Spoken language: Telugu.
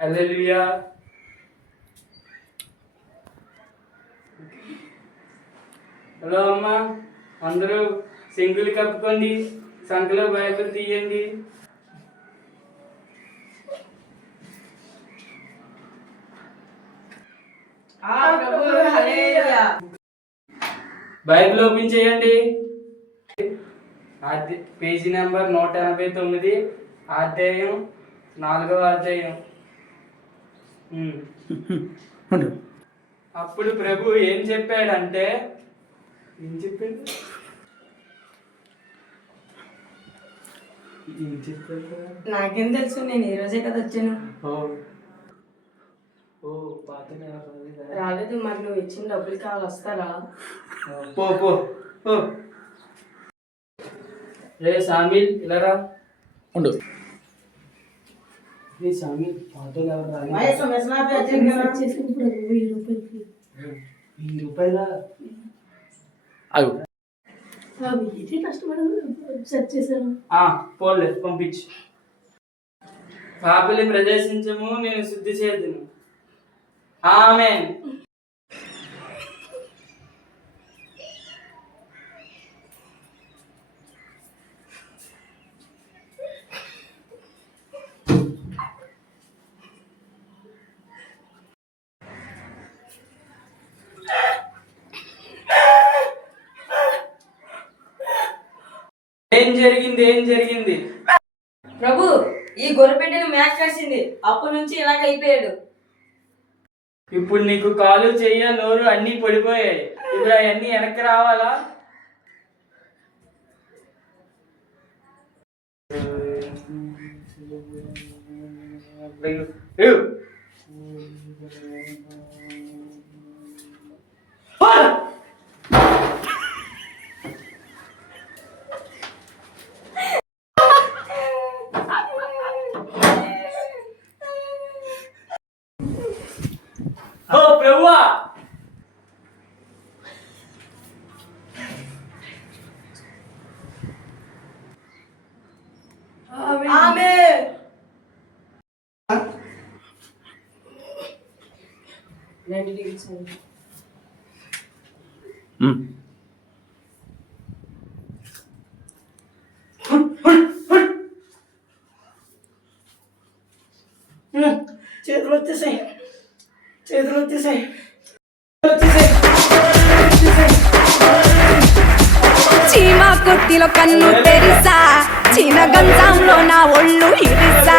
అల్లెలుయా హలో అమ్మా. అందరూ సింగులు కప్పుకోండి సంఖలో బైబిల్ తీయండి. బైబిల్ ఓపెన్ చేయండి. అధ్య- పేజీ నెంబర్ నూట ఎనభై తొమ్మిది అధ్యాయం నాలుగవ అధ్యాయం. అప్పుడు ప్రభు ఏం చెప్పాడంటే ఏం చెప్పాడు? ఏం చెప్పాడు? నాకేం తెలుసు నేను ఈ రోజే కదా వచ్చాను. ఓ పాత. రాలేదు మరి నువ్వు ఇచ్చిన డబ్బులు కావాలి వస్తారా? పో పో పో. రే సామిల్ ఇలా రా. ఉండు. రే సామిల్ పాటలు ఎవరు? వెయ్యి రూపాయల? అగు ఆ, పోన్లే పంపించు. పాపలి ప్రదర్శించము నేను శుద్ధి చేదును ఆమె ఏం జరిగింది ఏం జరిగింది? ప్రభు ఈ గొర్రెపెట్టెని మ్యాచ్ చేసింది అప్పటి నుంచి ఇలాగ అయిపోయాడు. ఇప్పుడు నీకు కాలు చెయ్య నోరు అన్ని పడిపోయాయి. ఇప్పుడు అవన్నీ వెనక్కి రావాలా! ఓ ప్రభువా. చేతులు వచ్చేసాయి. చేతులు వచ్చేసాయి. చీమ కన్ను తెరిసా చీన గంధంలో నా ఒళ్ళు ఇరిసా.